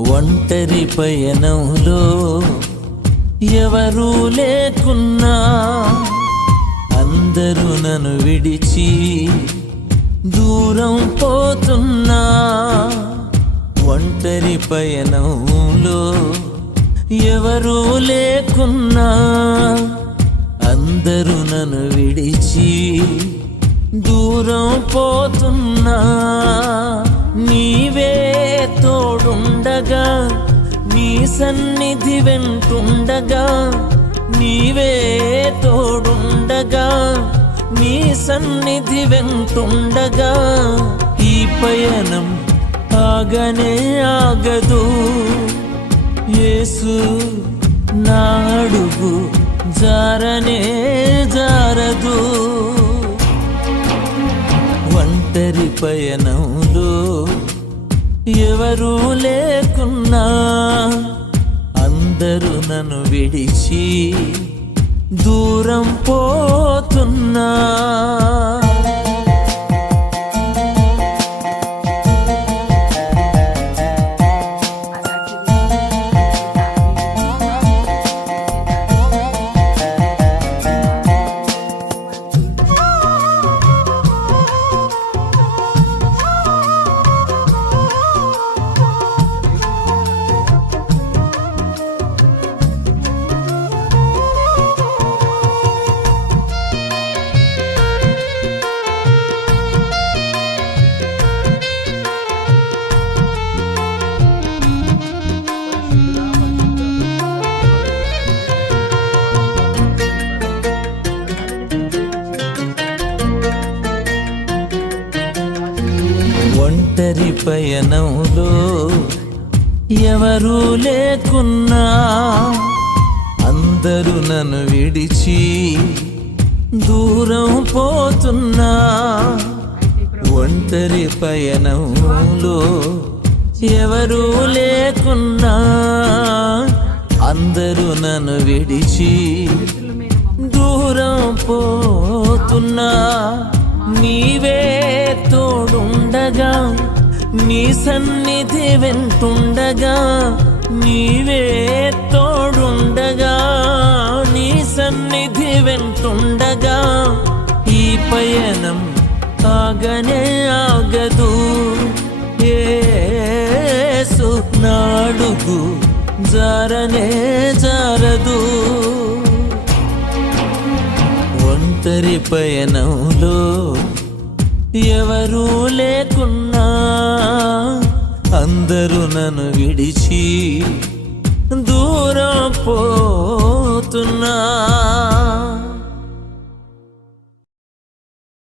ఒంటరి పయనంలో ఎవరూ లేకున్నా అందరూ నన్ను విడిచి దూరం పోతున్నా. ఒంటరి పయనంలో ఎవరూ లేకున్నా. అందరూ నన్ను విడిచి దూరం పోతున్నా. ఉండగా నీ సన్నిధి వెంటుండగా నీవే తోడుండగా నీ సన్నిధి వెంటుండగా ఈ పయనం ఆగనే ఆగదు. యేసు నా అడుగు జారనే జారదు. ఒంటరి పయనంలో ఎవరూ లేకున్నా అందరూ నన్ను విడిచి దూరం పోతున్నా. ఒంటరి పయనంలో ఎవరూ లేకున్నా అందరూ నన్ను విడిచి దూరం పోతున్నా. ఒంటరి పయనంలో ఎవరూ లేకున్నా. అందరూ నన్ను విడిచి దూరం పోతున్నా. నీవే ఉండగా నీ సన్నిధి వెంటుండగా నీవే తోడుండగా నీ సన్నిధి వెంటుండగా ఈ పయనం ఆగనే ఆగదు. ఏసు నాడుగు జారనే జారదు. ఒంటరి పయనంలో ఎవరూ లేకున్నా అందరూ నన్ను విడిచి దూరం పోతున్నా.